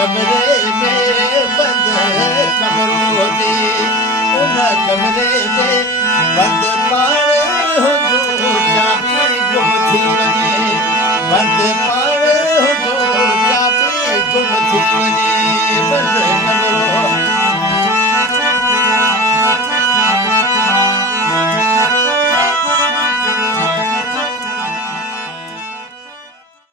कमरे में बंद कमरों दे उन कमरे में बंद पाड़े हो जो चाबी गुम थी वञे बंद पाड़े हो जो चाबी गुम थी वञे बंद कमरों